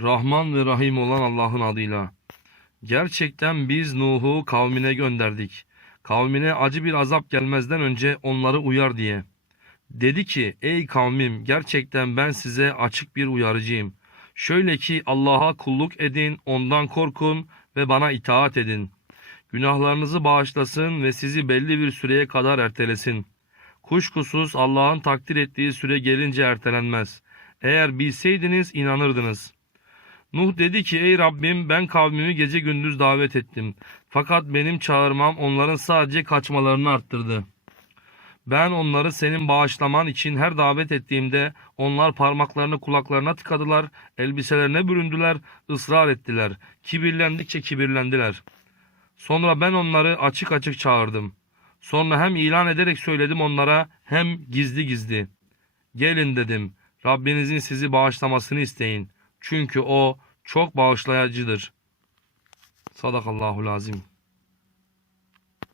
Rahman ve Rahim olan Allah'ın adıyla. Gerçekten biz Nuh'u kavmine gönderdik. Kavmine acı bir azap gelmezden önce onları uyar diye. Dedi ki, ey kavmim gerçekten ben size açık bir uyarıcıyım. Şöyle ki Allah'a kulluk edin, ondan korkun ve bana itaat edin. Günahlarınızı bağışlasın ve sizi belli bir süreye kadar ertelesin. Kuşkusuz Allah'ın takdir ettiği süre gelince ertelenmez. Eğer bilseydiniz inanırdınız. Nuh dedi ki ey Rabbim ben kavmimi gece gündüz davet ettim. Fakat benim çağırmam onların sadece kaçmalarını arttırdı. Ben onları senin bağışlaman için her davet ettiğimde onlar parmaklarını kulaklarına tıkadılar, elbiselerine büründüler, ısrar ettiler. Kibirlendikçe kibirlendiler. Sonra ben onları açık açık çağırdım. Sonra hem ilan ederek söyledim onlara hem gizli gizli. Gelin dedim. Rabbinizin sizi bağışlamasını isteyin. Çünkü o çok bağışlayıcıdır. Sadakallahul azim.